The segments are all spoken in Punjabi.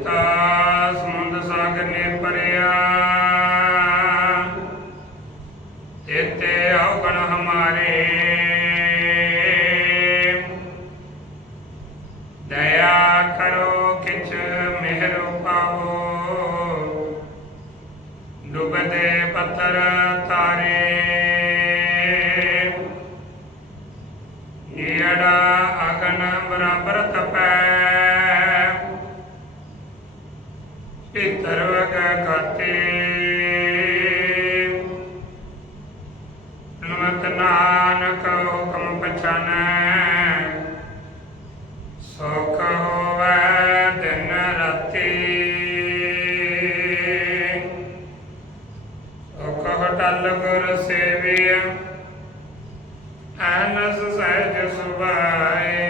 ਦਿੱਤਾ, ਸਮੁੰਦ ਸਾਗਰ ਨੇ ਭਰਿਆ। ਤੇਤੇ ਔਗਣ ਹਮਾਰੇ। ਦਇਆ ਕਰੋ ਕਿਛ ਮਿਹਰ ਪਾਓ। ਡੁੱਬਦੇ ਪੱਤਰ ਭੀਤਰ ਵਗ ਖਾਤੇ। ਨਮਕ ਨਾਨਕ ਹੁਕਮ ਪਛਾਨੈ। ਸੁਖ ਹੋਵੈ ਦਿਨ ਰਾਤੀ। ਸੁਖ ਹਟਲ ਗੁਰ ਸੇਵੀਆ ਅਨਸ ਸਹਿਜ ਸੁਭਾਏ।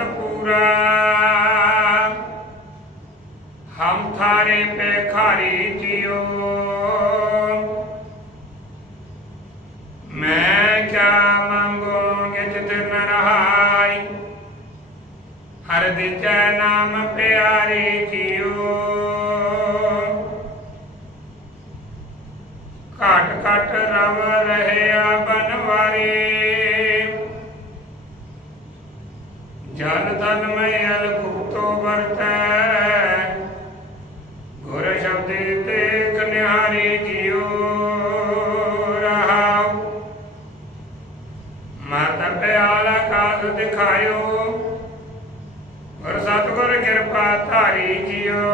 ਦਾਨ ਪੂਰਾ ਹਮ ਥਾਰੇ ਭੇਖਾਰੀ ਜਿਉ ਮੈਂ ਕਿਆ ਮੰਗੋ ਕਿਛ ਤਿਰ ਨ ਰਹਾਈ। ਹਰ ਦਿਜੈ ਨਾਮ ਪਿਆਰੀ ਜਿਉ ਘਟ ਘਟ ਰਵ ਰਹੇ ਤਨ ਮੈਂ ਅਲਕੂਤੋ ਵਰਤੈ। ਗੁਰ ਸ਼ਬਦੀ ਤੇ ਕਨਿਹਾਰੀ ਜਿਉ ਰਹਾਉ। ਮਤ ਪਿਆਲਾ ਕਾਸ ਦਿਖਾਇਓ। ਗੁਰ ਸਤਿਗੁਰ ਕਿਰਪਾ ਧਾਰੀ ਜਿਉ।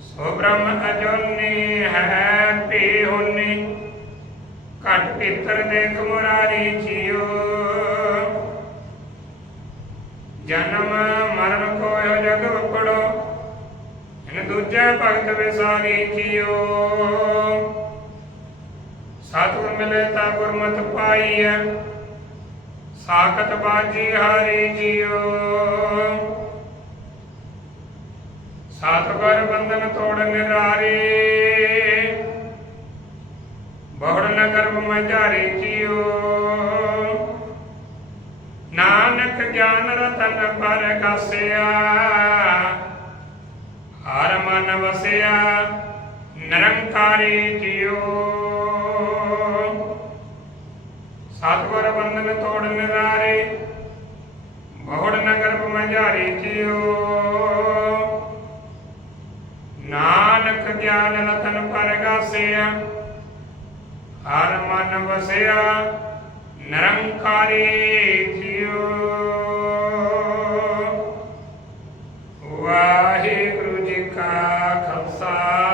ਸੋ ਬ੍ਰਹਮ ਅਜੋਨੀ ਹੈ ਪੀ ਹੁਨੀ। ਘਟ ਪਿੱਤਰ ਦੇਖ ਮੁਰਾਰੀ ਜੀ ਦੂਜੇ ਭਗਤ ਵਿਸਾਰੀ ਜਿਉ ਸਤਿਗੁਰ ਮਿਲੇ ਤਾ ਗੁਰਮਤਿ ਪਾਈਐ। ਸਾਖਤ ਬਾਜੀ ਹਾਰੀ ਜੀਓ। ਸਤਿਗੁਰ ਬੰਧਨ ਤੋੜ ਨਿਰਾਰੀ। ਬਹੁੜ ਨਗਰ ਮਝਾਰੀ ਜਿਉ ਨਾਨਕ ਗਿਆਨ ਰਤਨ ਪਰ ਕਾਸਿਆ। ਹਰ ਮਨ ਵਸਿਆ ਨਿਰੰਕਾਰੀ ਜਿਉ ਸਤਿਗੁਰ ਬੰਧਨ ਤੋੜ ਨਿਰਾਰੇ, ਬਹੁੜ ਨਗਰ ਮਝਾਰੀ ਜਿਉ ਨਾਨਕ ਗਿਆਨ ਰਤਨ ਪਰਗਾਸਿਆ ਹਰ ਮਨ ਵਸਿਆ ਨਿਰੰਕਾਰੀ ਜਿਉ กขาคำสา